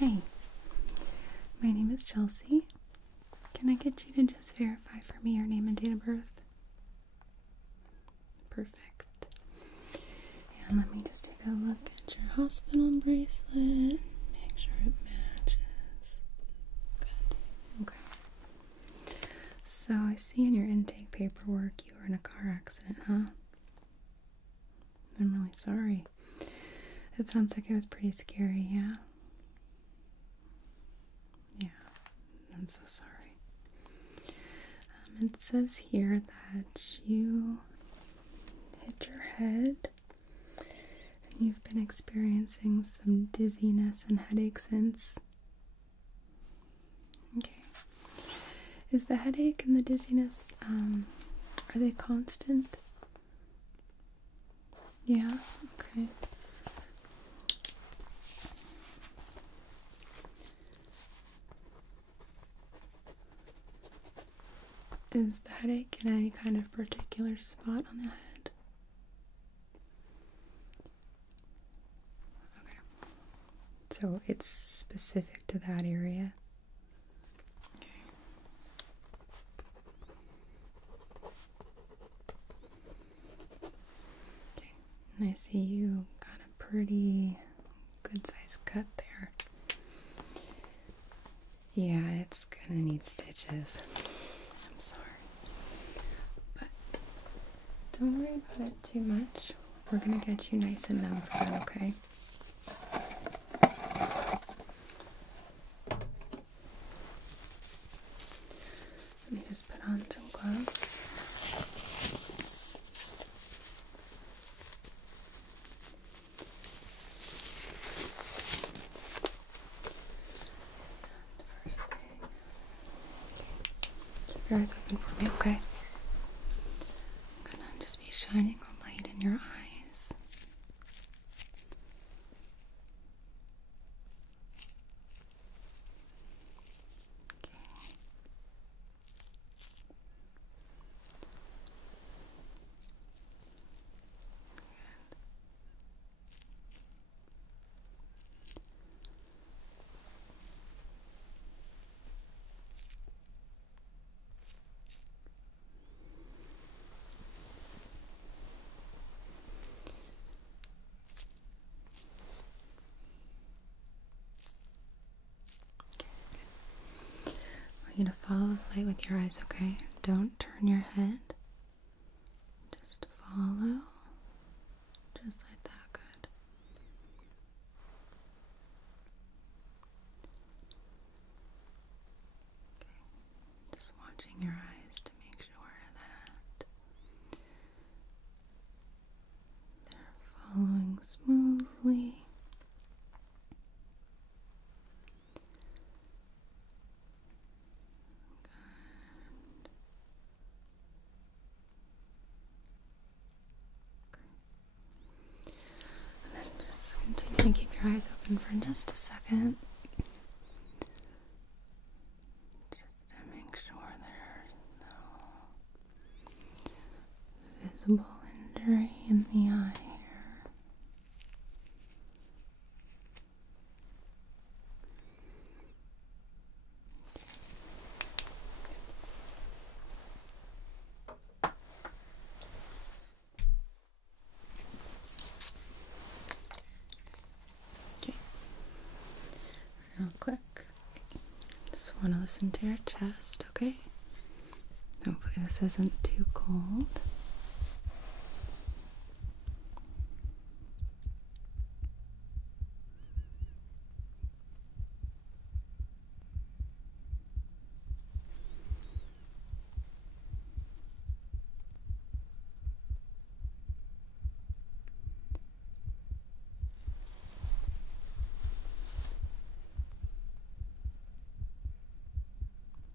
Hi, my name is Chelsea. Can I get you to just verify for me your name and date of birth? Perfect. And let me just take a look at your hospital bracelet. Make sure it matches. Good. Okay. So I see in your intake paperwork you were in a car accident, huh? I'm really sorry. It sounds like it was pretty scary, yeah? Yeah, I'm so sorry. It says here that you hit your head and you've been experiencing some dizziness and headache since. Okay. Is the headache and the dizziness, are they constant? Yeah, okay. Is the headache in any kind of particular spot on the head? Okay. So it's specific to that area? Okay. Okay. And I see you got a pretty good sized cut there. Yeah, it's gonna need stitches. I'm sorry. But don't worry about it too much. We're gonna get you nice and numb for that, okay? Let me just put on some gloves. Keep your eyes open for me, okay? I'm gonna just be shining a light in your eyes. Okay. I want you to follow the light with your eyes, okay? Don't turn your head. Just follow. Just like that. Good. Okay. Just watching your eyes to make sure that they're following smoothly. And then just continue to keep your eyes open for just a second. Just to make sure there's no visible injury in the eye here. Okay. Real quick. Just want to listen to your chest, okay? Hopefully this isn't too cold.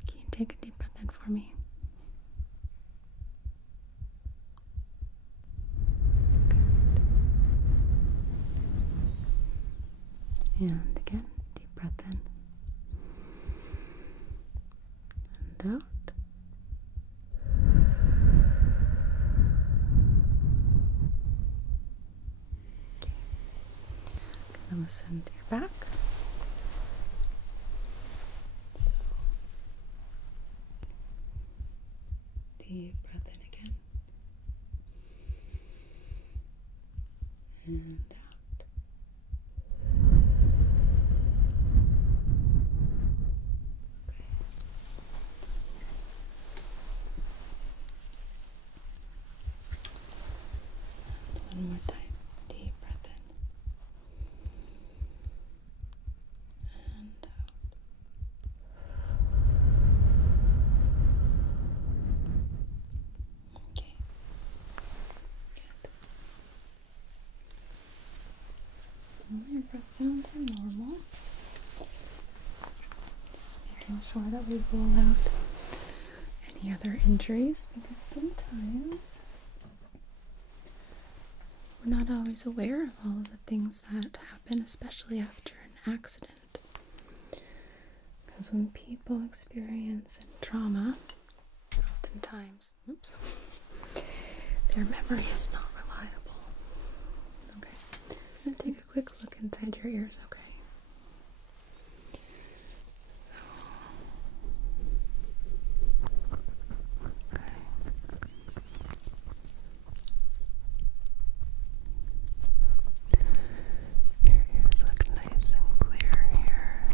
Can you take a deep breath in for me? Good. And again, deep breath in. And out. Okay. Gonna listen to your back. deep breath in again. And out. Okay. And one more time. Deep breath in. And out. Okay. Good. All your breath sounds are normal. Just making sure that we rule out any other injuries, because sometimes we're not always aware of all of the things that happen, especially after an accident. Because when people experience trauma, oftentimes, their memory is not reliable. Okay, I'm going to take a quick look inside your ears, okay? Your ears look nice and clear here.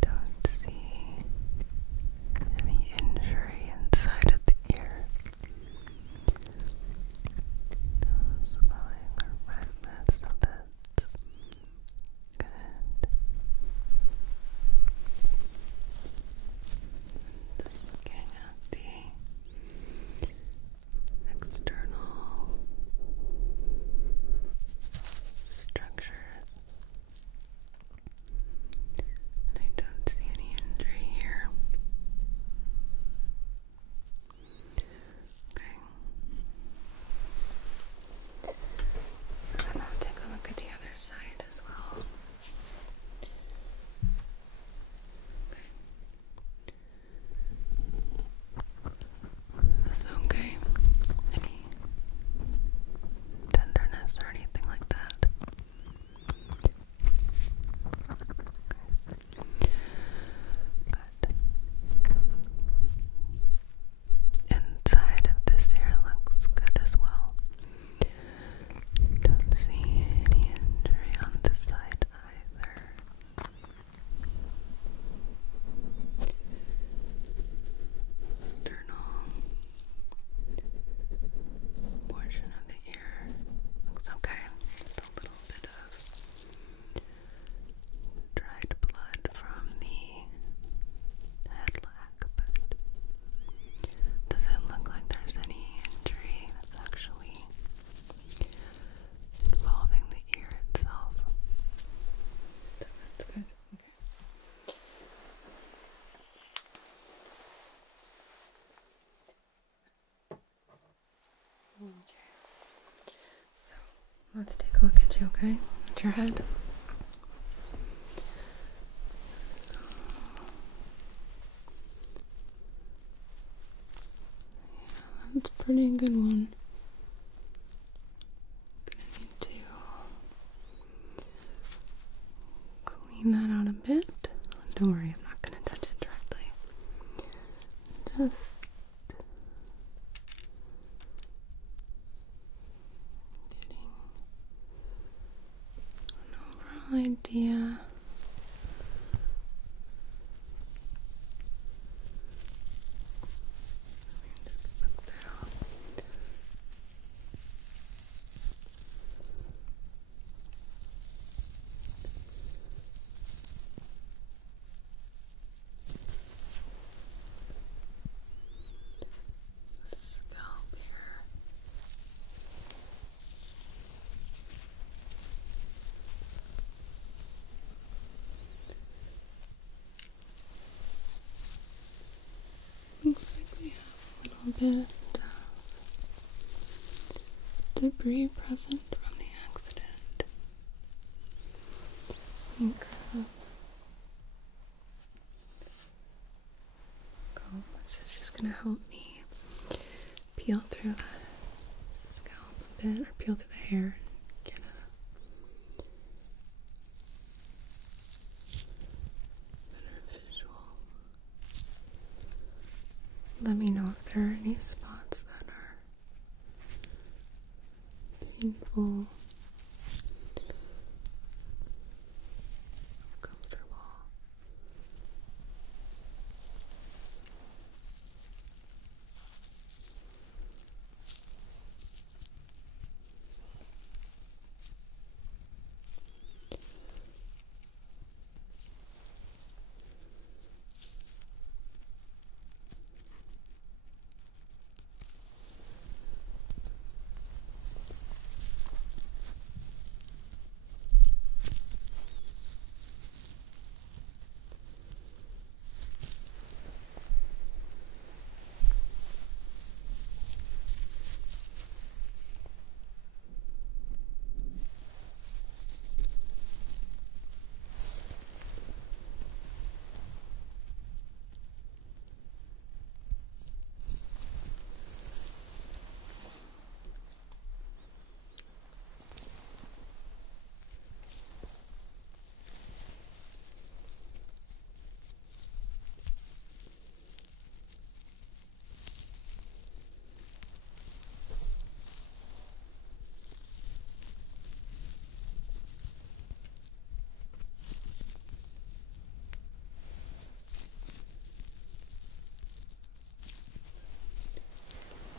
Don't see any injury inside of the ear. No swelling or redness, so that's good. Just looking at the external structure, and I don't see any injury here. Okay. And I'll take a look at the other side as well. Okay. Is this okay? Any tenderness or anything like that? Good. Inside of this ear looks good as well. Don't see any injury on this side either. External portion of the ear looks okay. With a little bit of dried blood from the headlock, but doesn't look like there's any injury that's actually involving the ear itself. So that's good. Okay. So let's take a look at you, okay? At your head. Yeah, that's a pretty good one. Gonna need to clean that out a bit. Don't worry, I'm not gonna touch it directly. Just getting an overall idea. Just look that up. Scalp here. Looks like we have a little bit of debris present from the accident. Okay. This is just gonna help me peel through the scalp a bit, or peel through the hair and get a better visual. Let me know if there are any spots that are painful, uncomfortable.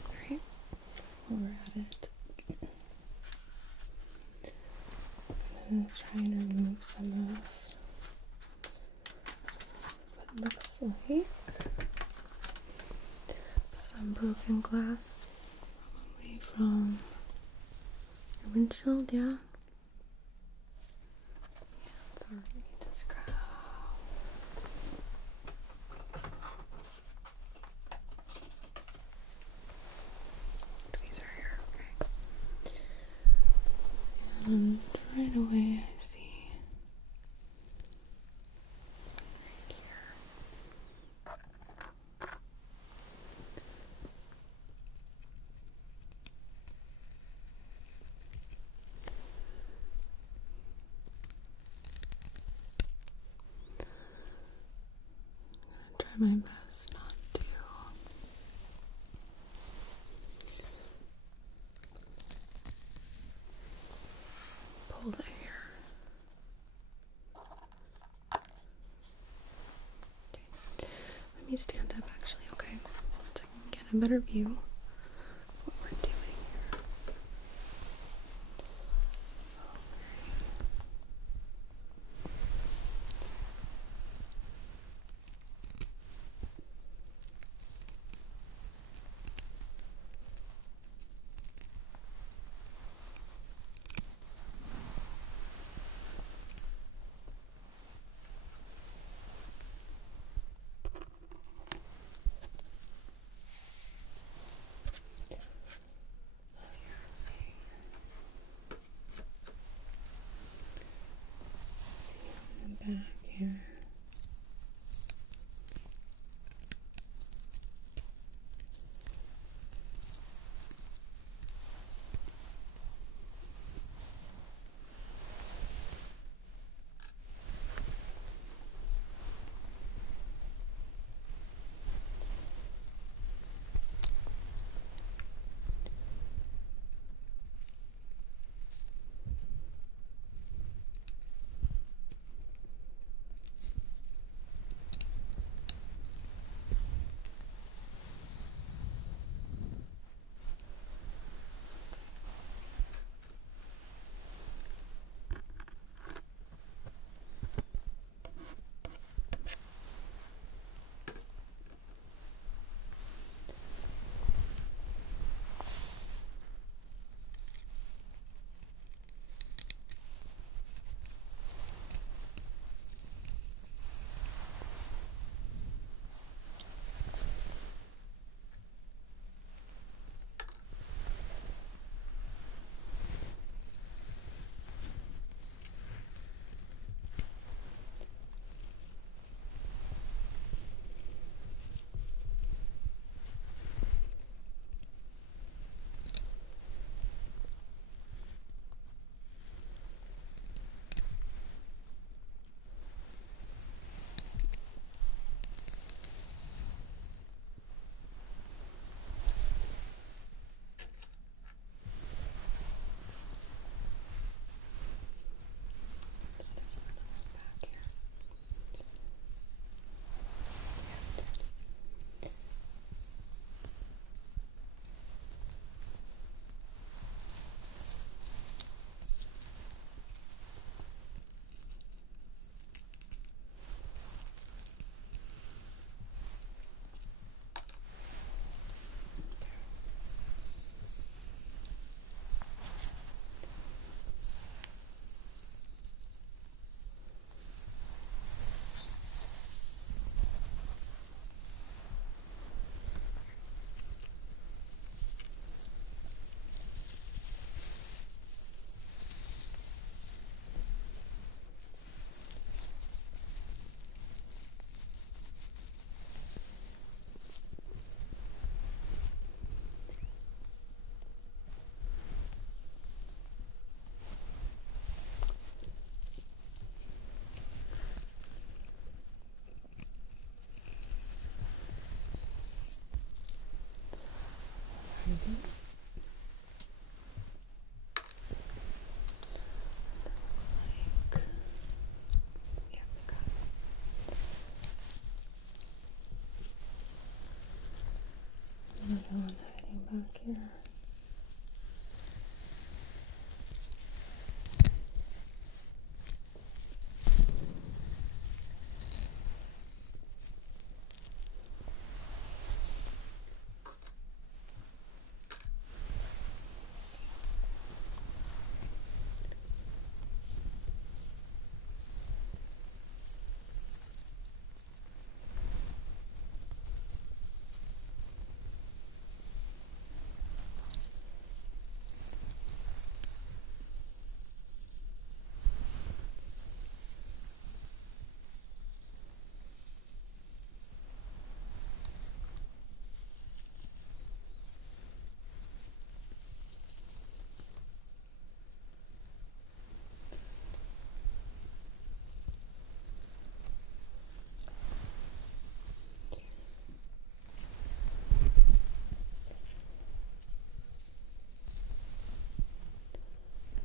Alright, while we're at it, I'm going to try and remove some of what looks like some broken glass, probably from your windshield, yeah? Yeah, it's already just grab. These are here, okay. And right away I see right here. Try my best not to pull the hair. Okay. Let me stand up actually, okay? So I can get a better view of what we're doing here. Back here.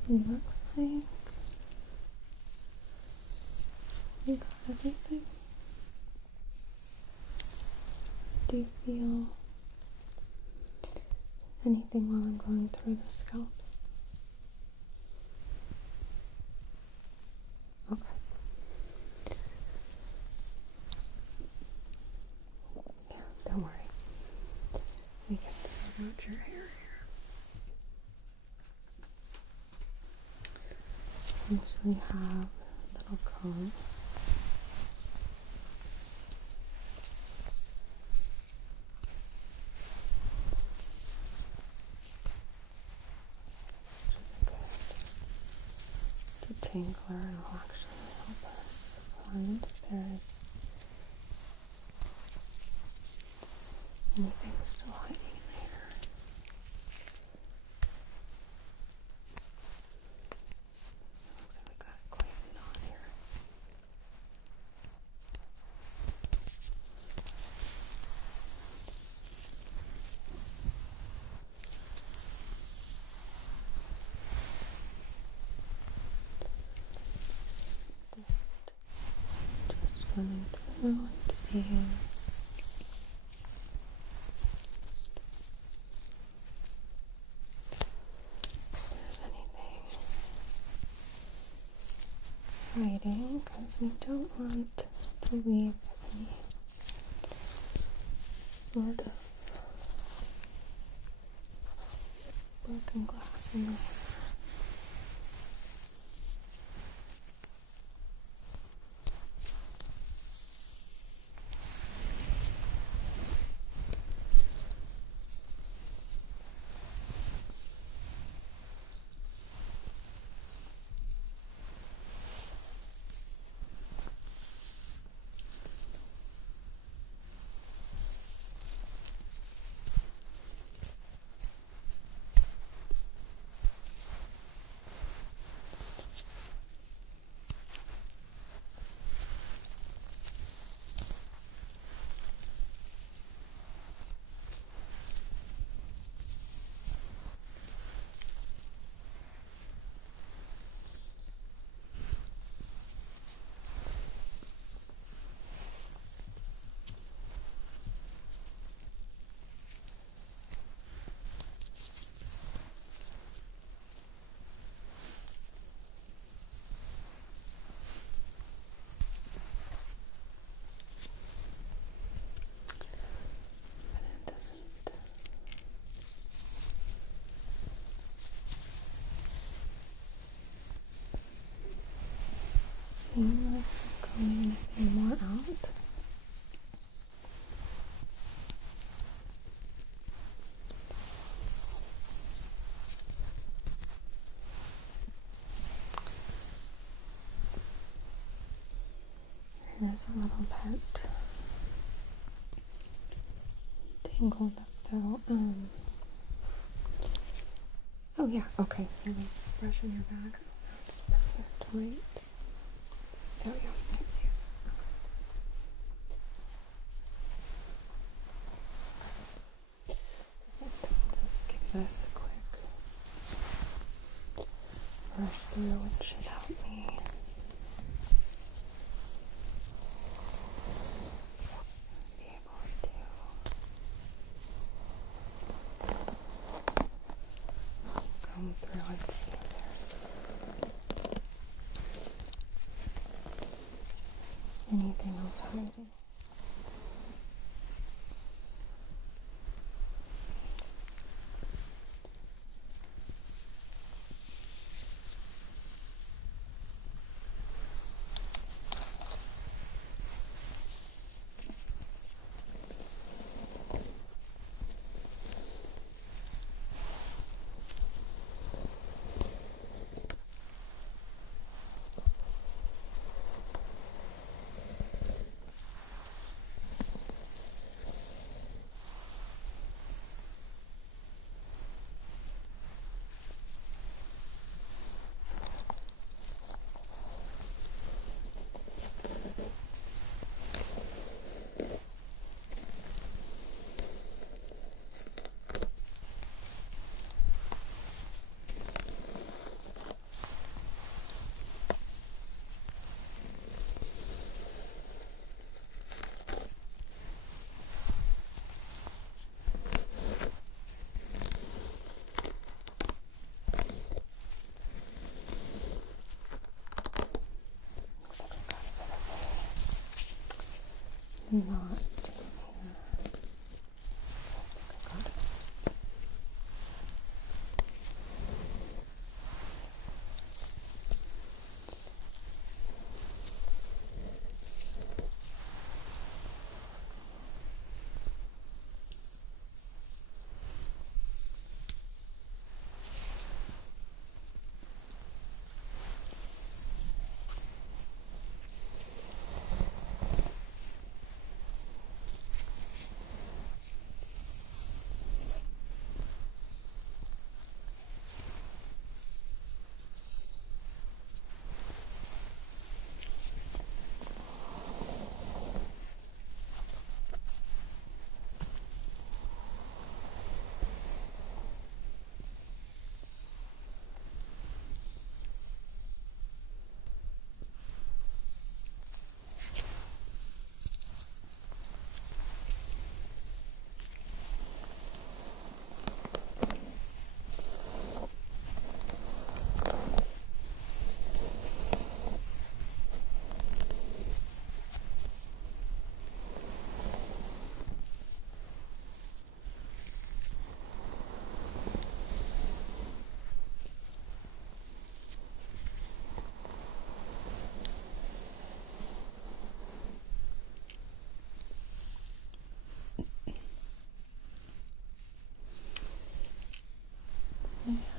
It looks like you got everything. Do you feel anything while I'm going through the scalp? Okay. Yeah, don't worry. We can sort out your hair here. We usually have a little comb. Detangler, and will actually help us find if there is anything still hiding in the hair. Looks like we got quite a knot here. Just running through and seeing if there's anything hiding, because we don't want to leave any sort of broken glass in the hair. Seem like we're going anything more out. There's a little bit tangled up though. Oh yeah, okay. Let me brush on your back. That's perfect, right? There we go. I see it. Just give this a quick brush through, which should help me be able to comb through and see if there's anything else hiding. not here. Got it.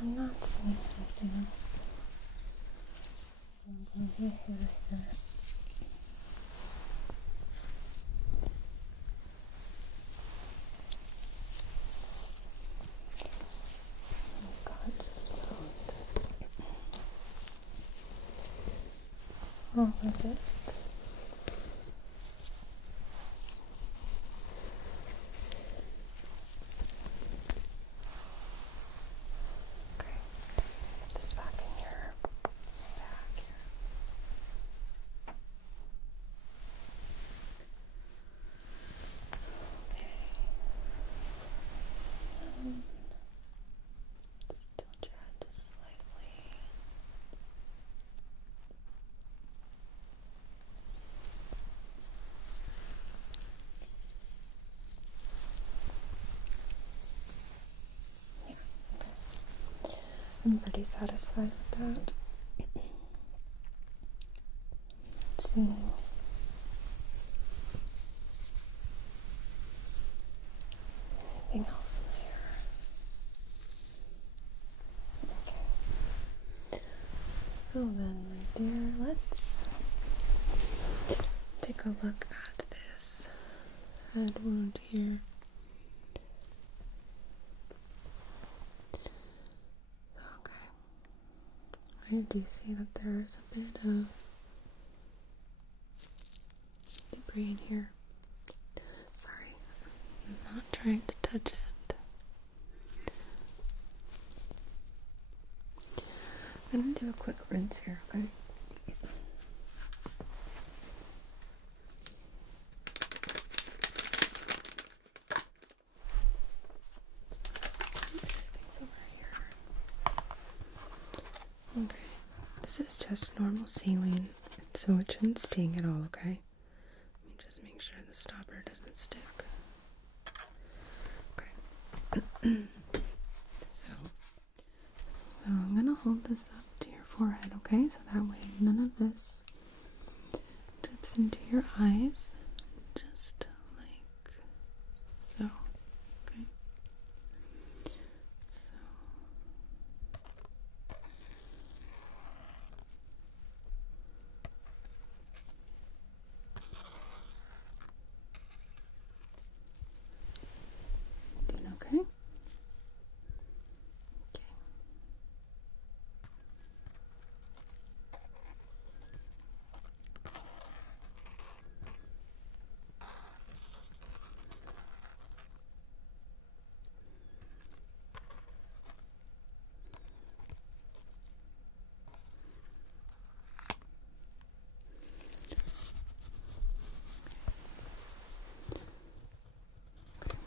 I'm not seeing anything else. I'm going here. God, just about all of it. I'm pretty satisfied with that. Let's see. Anything else in there? Okay. So then, my dear, let's take a look at this head wound here. I do see that there's a bit of debris in here. Sorry, I'm not trying to touch it. I'm gonna do a quick rinse here, okay? There's things over here. Okay. This is just normal saline, so it shouldn't sting at all, okay? Let me just make sure the stopper doesn't stick. Okay. So I'm gonna hold this up to your forehead, okay? So that way none of this drips into your eyes. Just like so. Okay. So doing okay? Okay.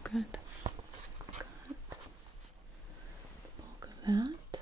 Good. Got the bulk of that.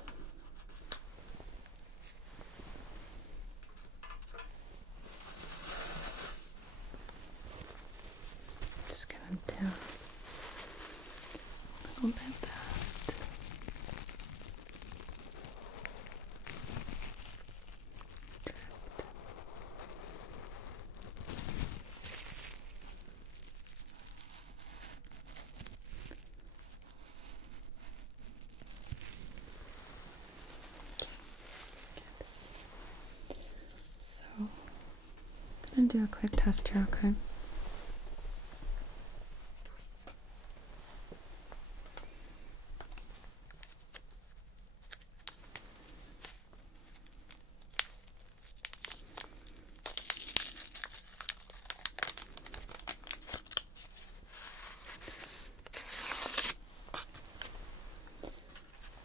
and do a quick test here, okay?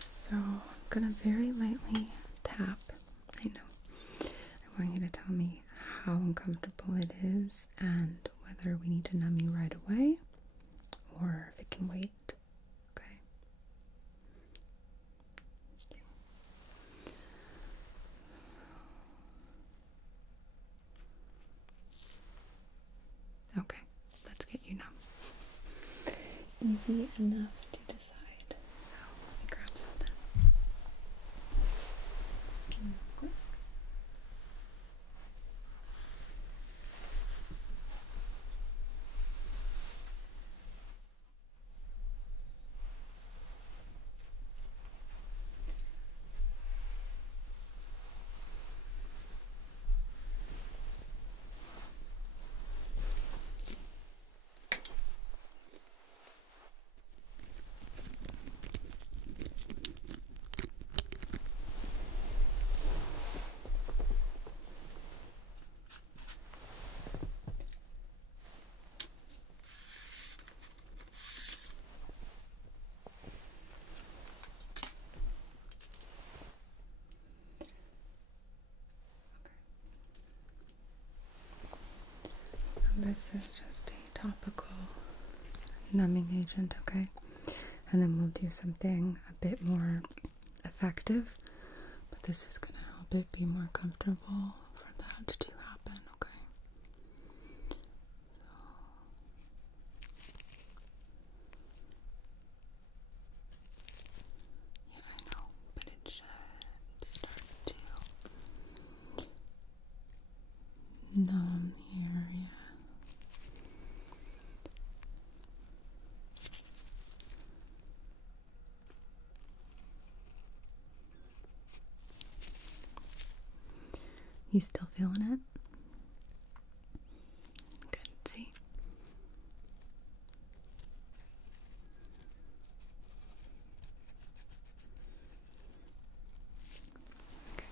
So I'm gonna very lightly tap. I know. I want you to tell me how uncomfortable it is and whether we need to numb you right away or if it can wait. Okay. Okay, let's get you numb. Easy enough to decide. So let me grab something. Okay. So this is just a topical numbing agent, okay? And then we'll do something a bit more effective, but this is going to help it be more comfortable for that to happen, okay? Yeah, I know, but it should start to numb the area. You still feeling it? Good, see? Okay.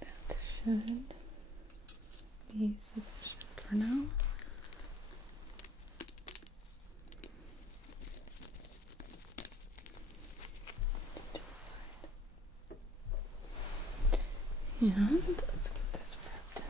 That should be sufficient for now. And let's get this wrapped.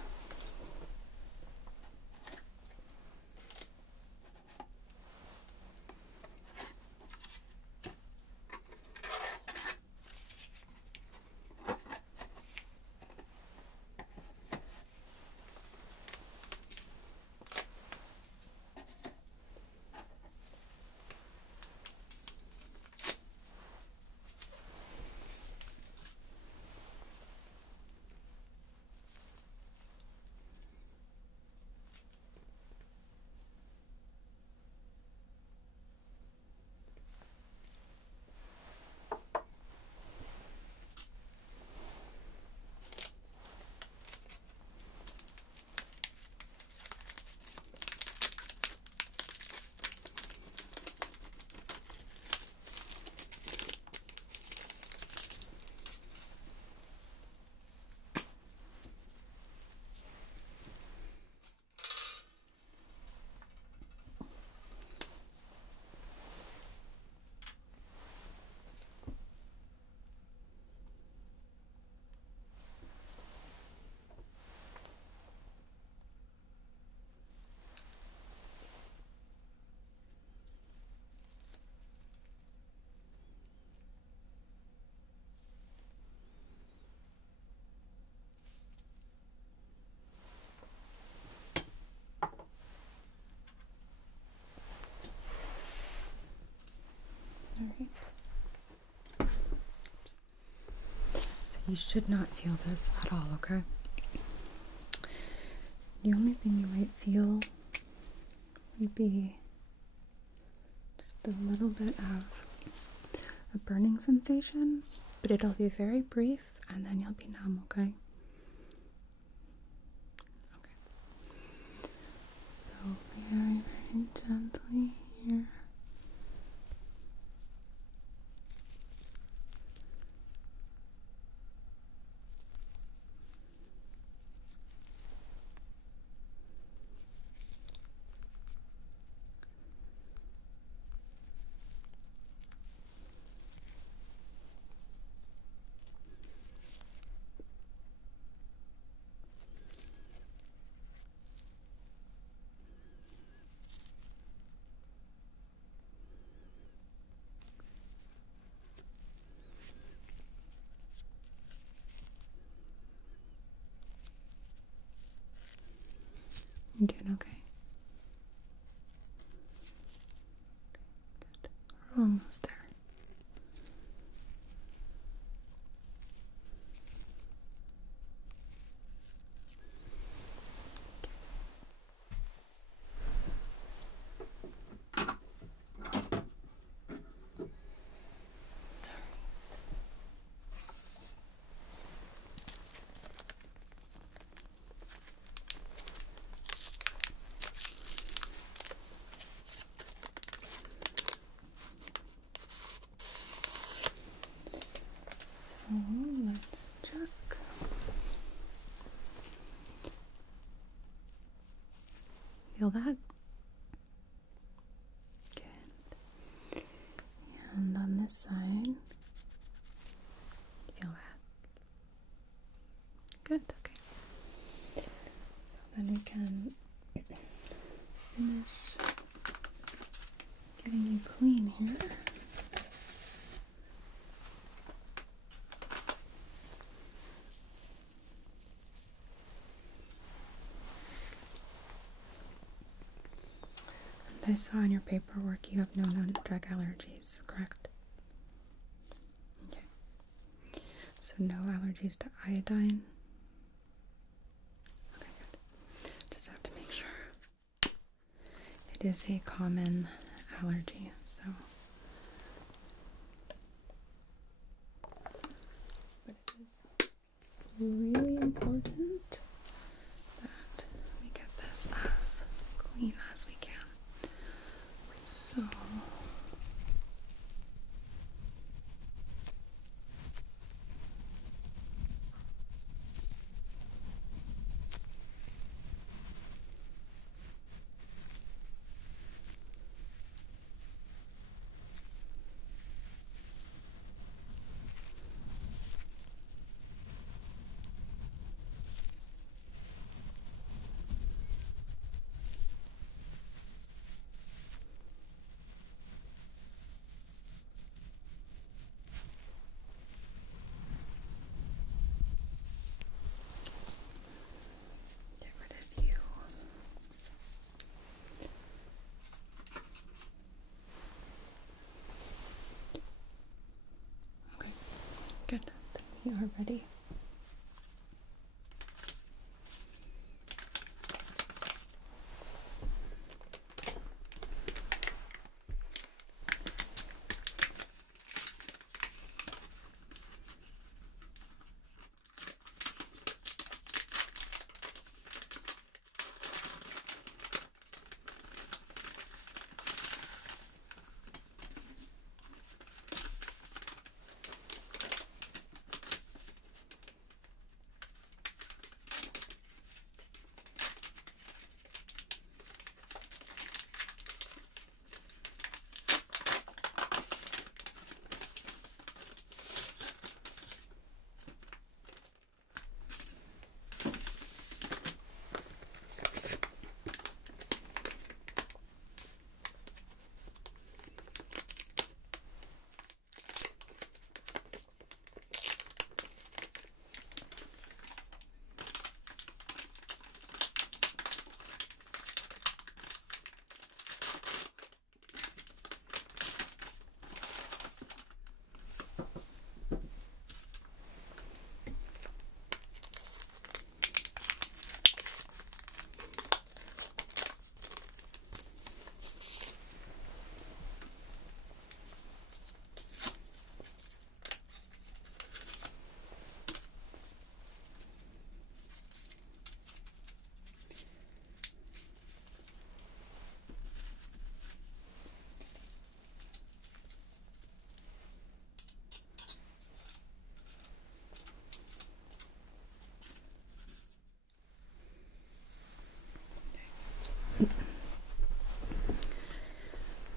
Alright. So you should not feel this at all, okay? The only thing you might feel would be just a little bit of a burning sensation, but it'll be very brief and then you'll be numb, okay? Okay. You doing okay? Good. We're almost there. Let's check. Feel that? Good. And on this side, feel that? Good, okay. So then we can finish getting you clean here. I saw in your paperwork you have no known drug allergies, correct? Okay. So no allergies to iodine? Okay, good. Just have to make sure. It is a common allergy, so. But it is really important that we get this as clean as we can. So get rid of you. Okay, good. Then we are ready.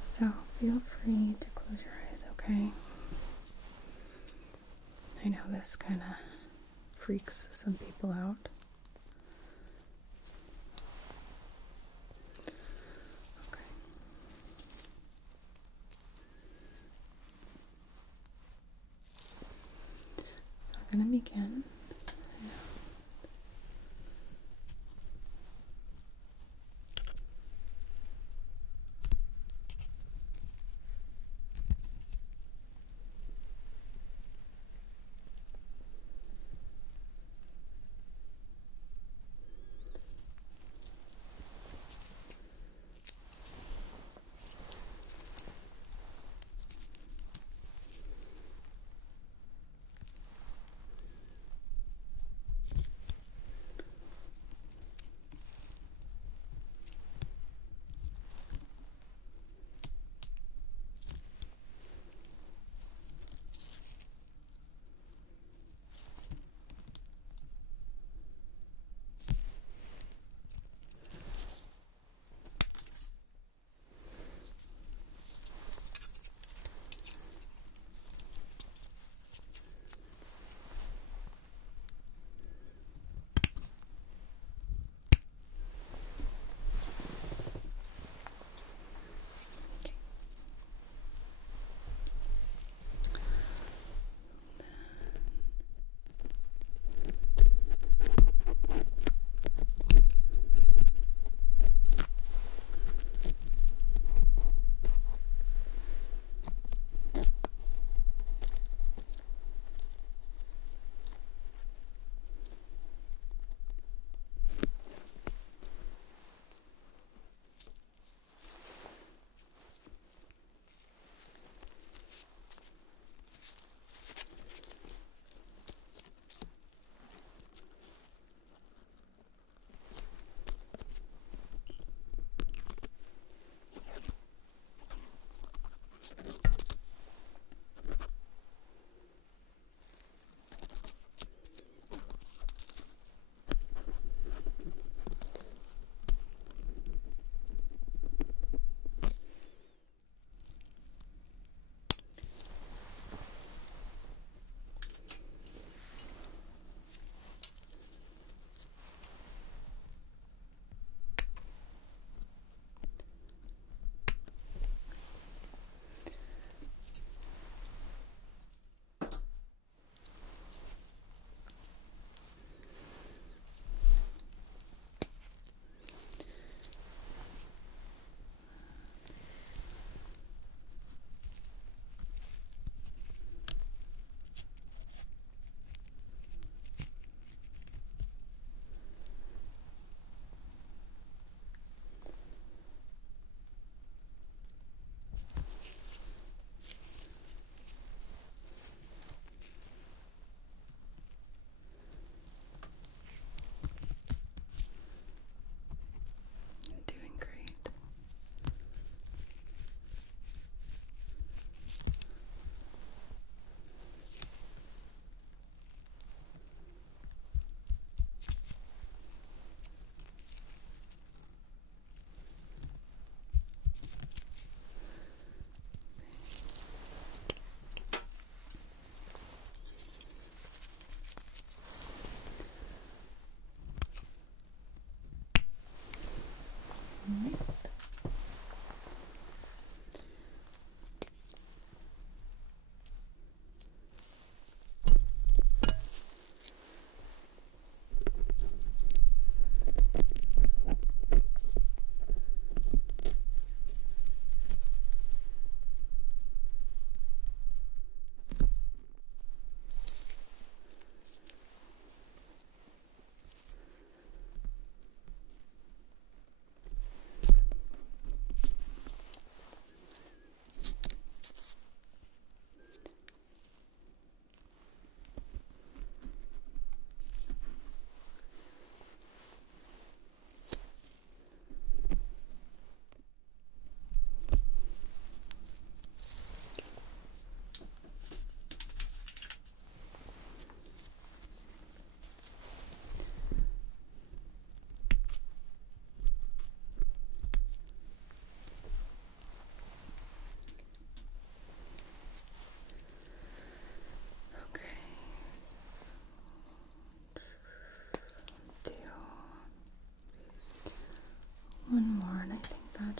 So feel free to close your eyes, okay? I know this kind of freaks some people out. Okay. So we're going to begin.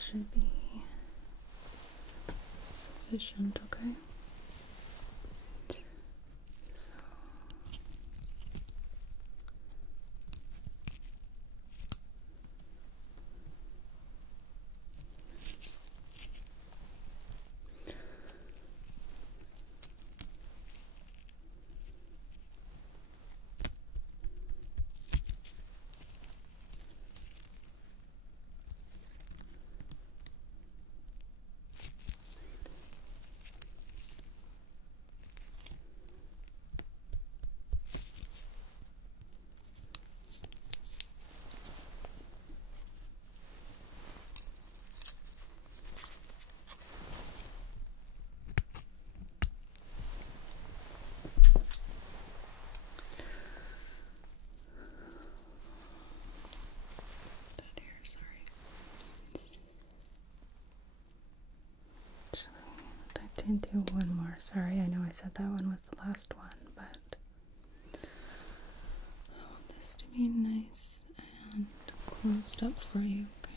should be sufficient, okay? So I did do one more. Sorry, I know I said that one was the last one, but I want this to be nice and closed up for you, okay?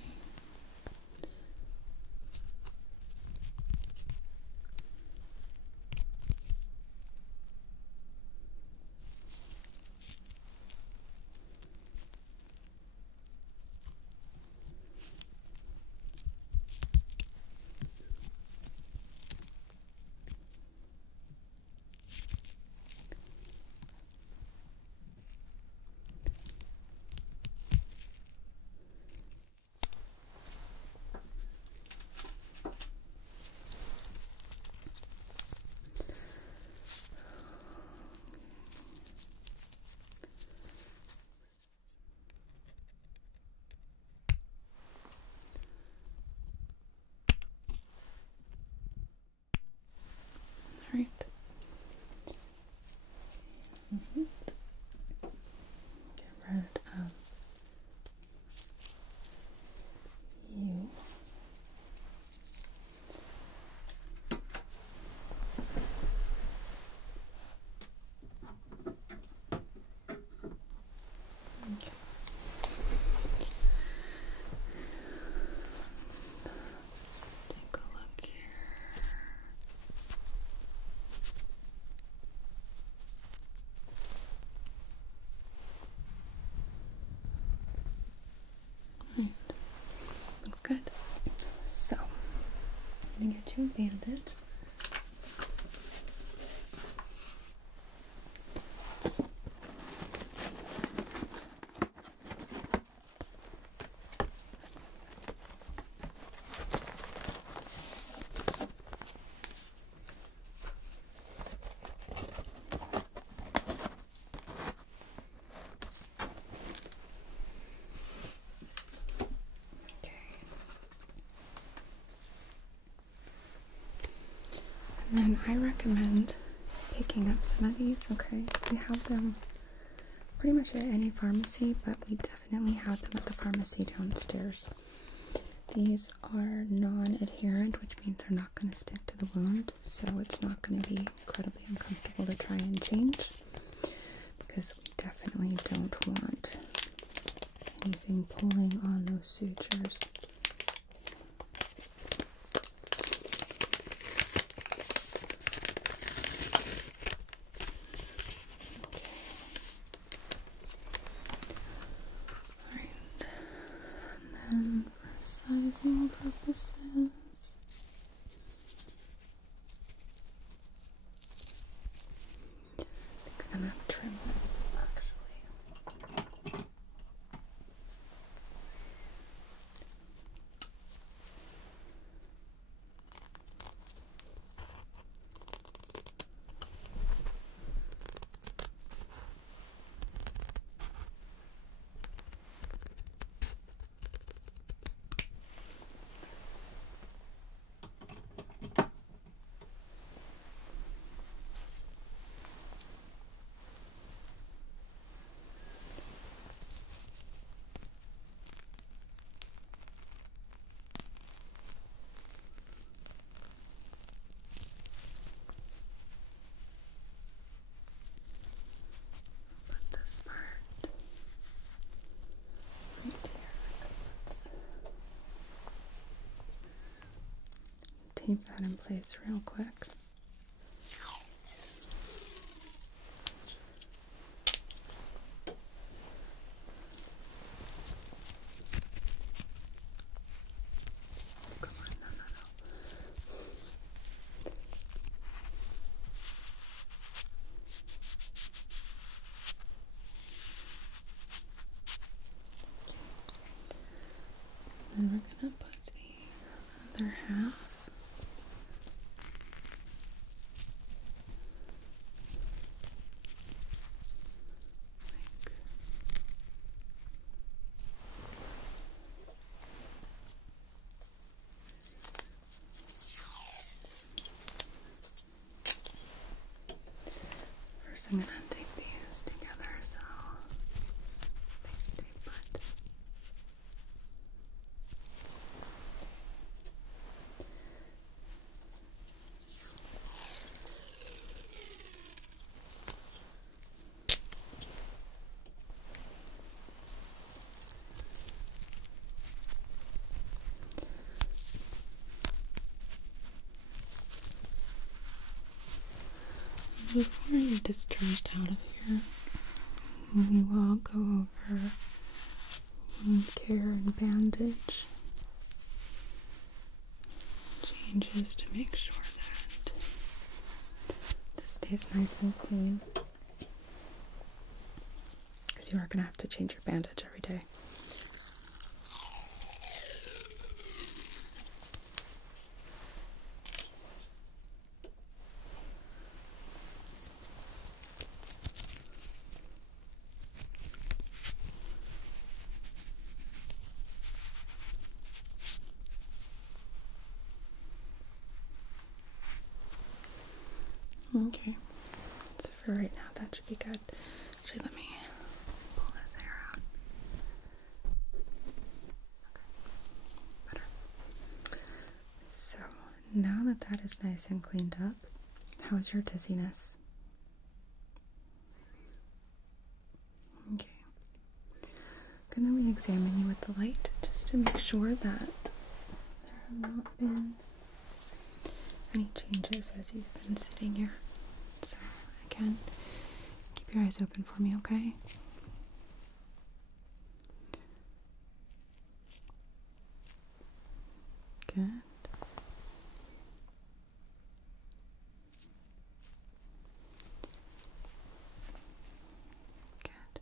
Alright. Get rid of you. Okay. Let's just take a look here. Right. Looks good. So, I'm gonna get you a bandage. And then I recommend picking up some of these, okay? We have them pretty much at any pharmacy, but we definitely have them at the pharmacy downstairs. These are non-adherent, which means they're not going to stick to the wound, so it's not going to be incredibly uncomfortable to try and change, because we definitely don't want anything pulling on those sutures. And for sizing purposes, I think I'm gonna trim this actually. tape that in place real quick. Come on, no. And we're gonna put the other half. First, I'm gonna tape these together, so please tape it. Before you're discharged out of here, we will go over wound care and bandage changes to make sure that this stays nice and clean, because you are going to have to change your bandage every day. Okay, so for right now that should be good. Actually, let me pull this hair out. Okay, better. So now that that is nice and cleaned up, how's your dizziness? Okay. I'm gonna re-examine you with the light just to make sure that there have not been any changes as you've been sitting here. So again, keep your eyes open for me, okay? Good. Good.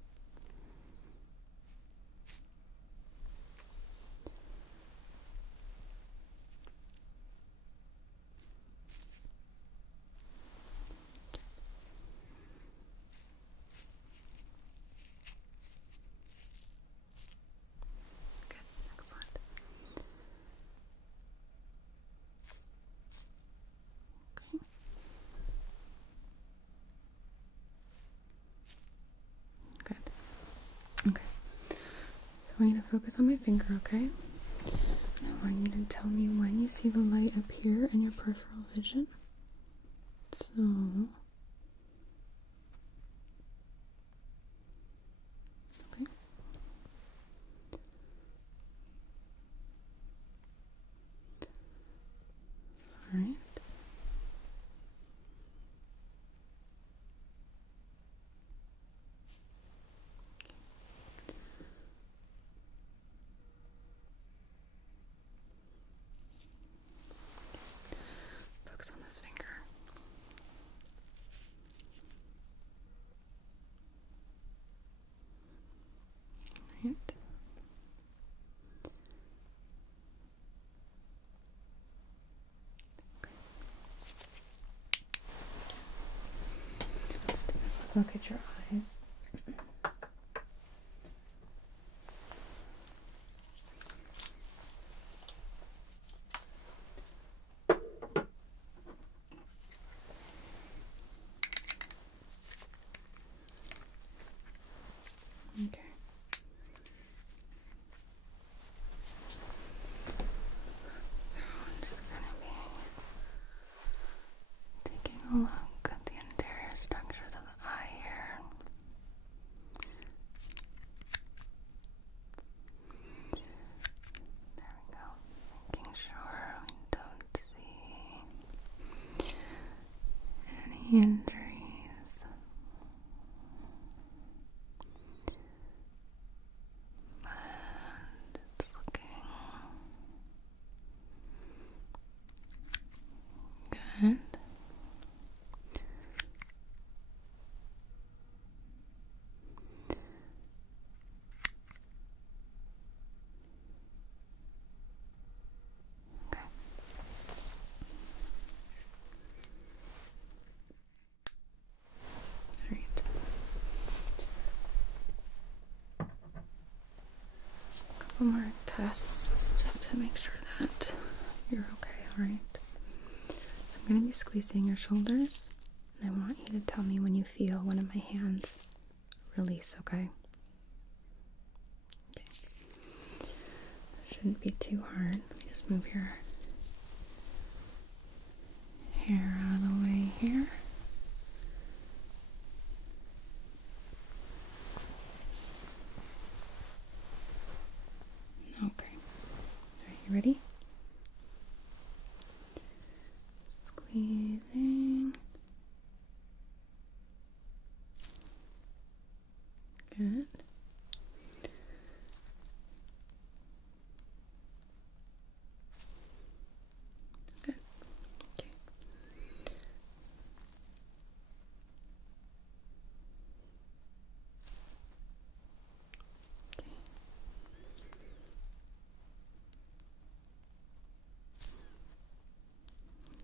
Good. Excellent. Okay. Good. Okay. So I want you to focus on my finger, okay? And I want you to tell me when you see the light appear in your peripheral vision. So okay. All right. Focus on this finger. couple more tests just to make sure that you're okay, alright? So I'm going to be squeezing your shoulders, and I want you to tell me when you feel one of my hands release, okay? Okay. Shouldn't be too hard. Let me just move your hair out of the way here. Okay. Are you ready? Squeezing. Good. Good. Okay.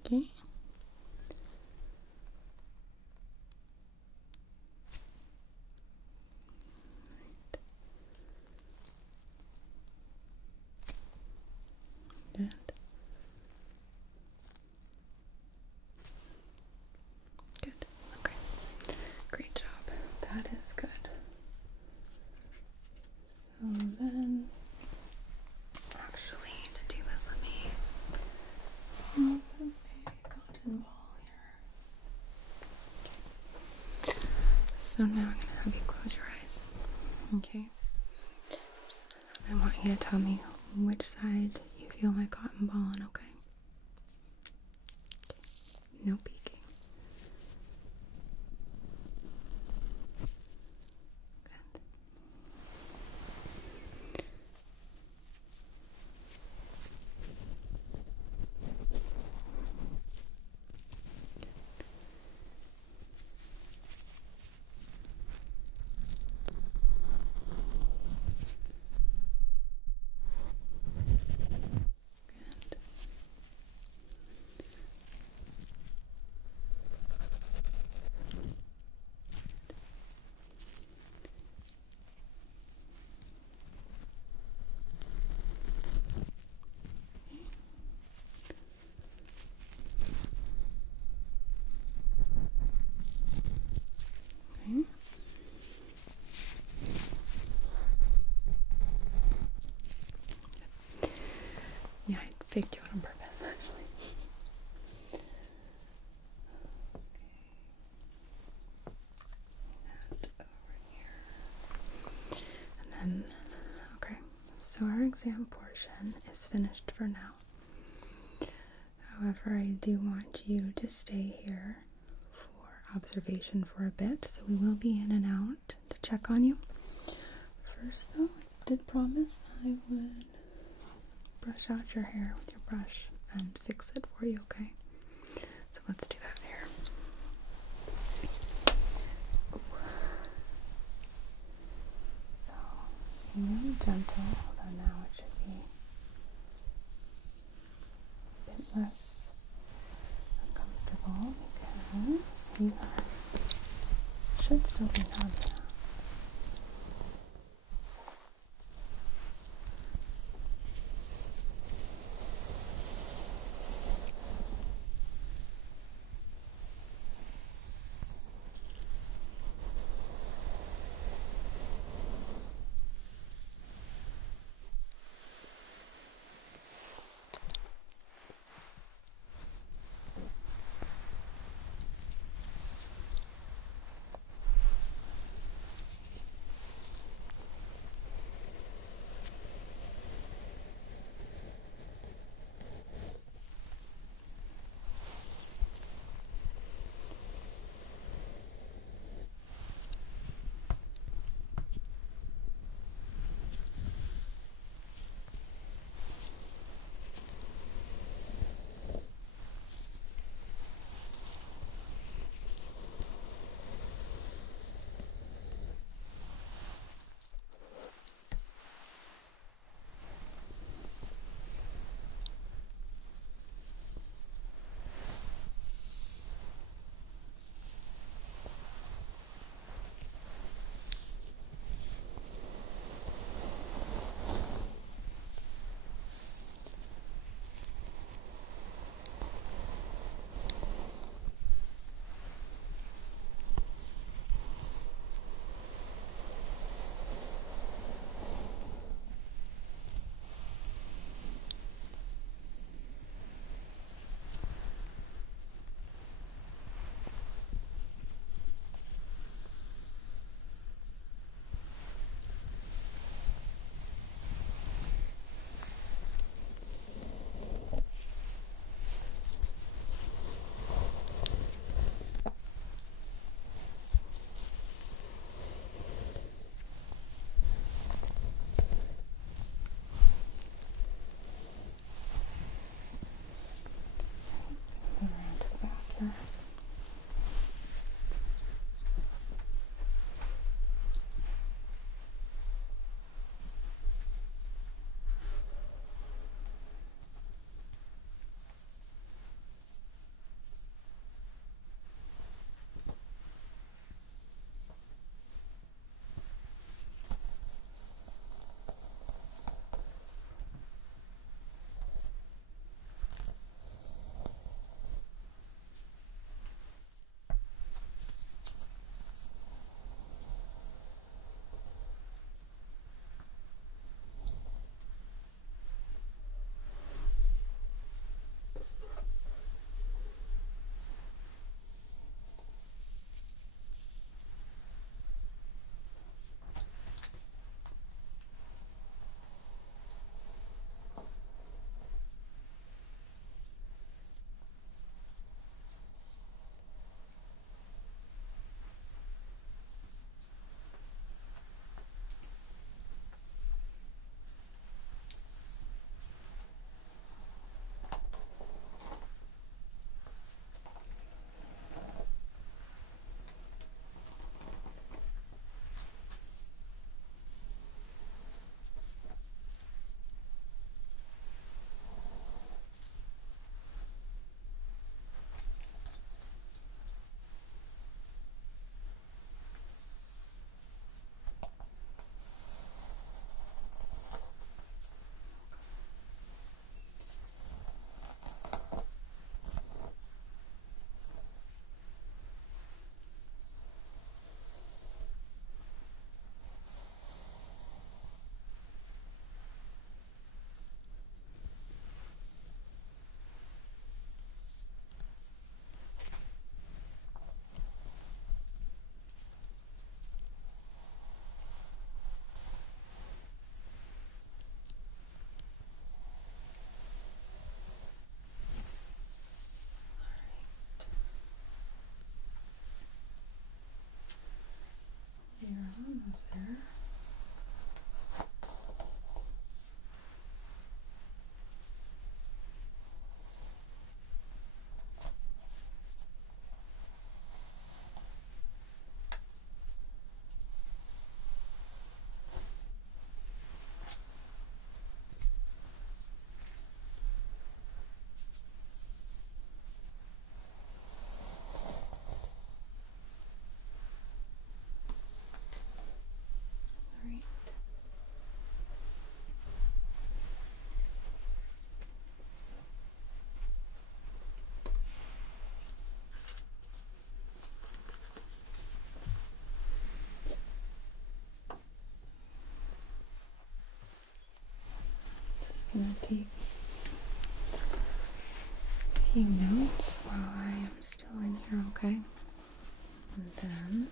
Okay. Okay. Good. Good. Okay. Great job. That is good. So then, actually, to do this, let me move this a cotton ball here. So now I'm going to have you close your eyes. Okay. I want you to tell me which side you feel my cotton ball on, okay? No peeking. Good. Okay. Yeah, I faked you out on purpose, actually. Okay. And over here. And then, okay. So our exam portion is finished for now. However, I do want you to stay here for observation for a bit. So we will be in and out to check on you. First, though, I did promise I would brush out your hair with your brush and fix it for you, okay? So let's do that here. Ooh. So, really gentle, although now it should be a bit less uncomfortable because you should still be numb now. gonna take a few notes while I am still in here, okay? And then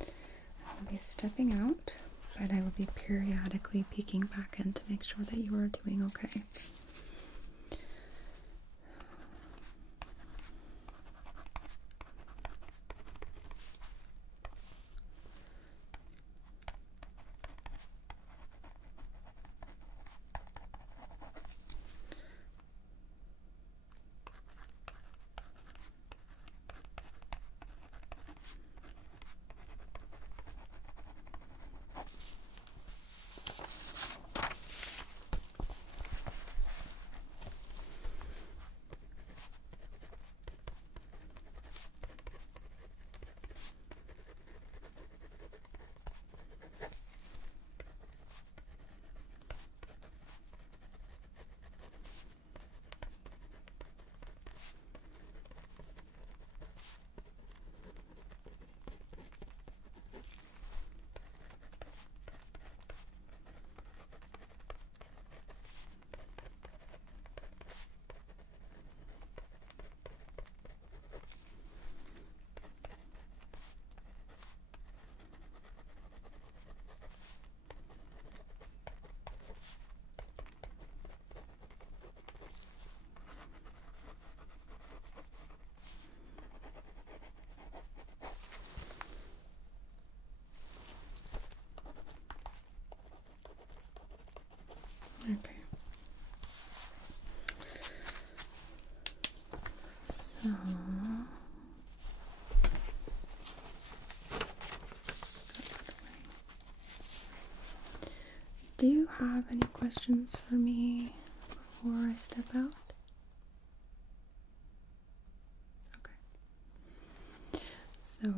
I'll be stepping out, but I will be periodically peeking back in to make sure that you are doing okay. Okay. So do you have any questions for me before I step out? Okay. So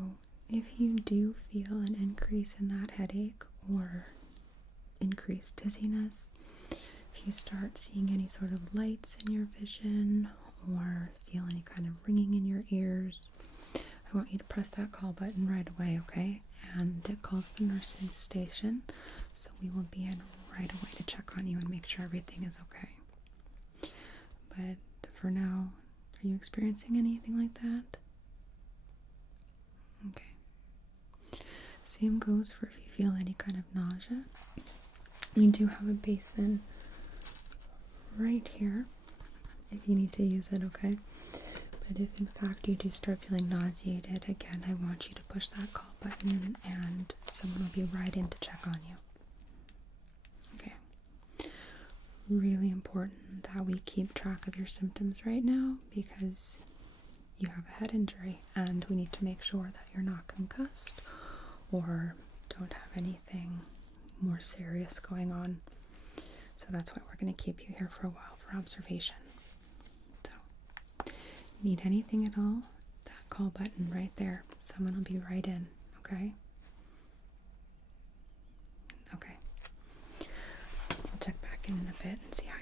if you do feel an increase in that headache or increased dizziness, if you start seeing any sort of lights in your vision or feel any kind of ringing in your ears, I want you to press that call button right away, okay? And it calls the nursing station, so we will be in right away to check on you and make sure everything is okay. But for now, are you experiencing anything like that? Okay. Same goes for if you feel any kind of nausea. We do have a basin right here if you need to use it, okay? But if in fact you do start feeling nauseated, again, I want you to push that call button and someone will be right in to check on you. Okay. Really important that we keep track of your symptoms right now because you have a head injury and we need to make sure that you're not concussed or don't have anything more serious going on. So that's why we're going to keep you here for a while for observation. So, need anything at all? That call button right there. Someone will be right in, okay? Okay. I'll check back in a bit and see how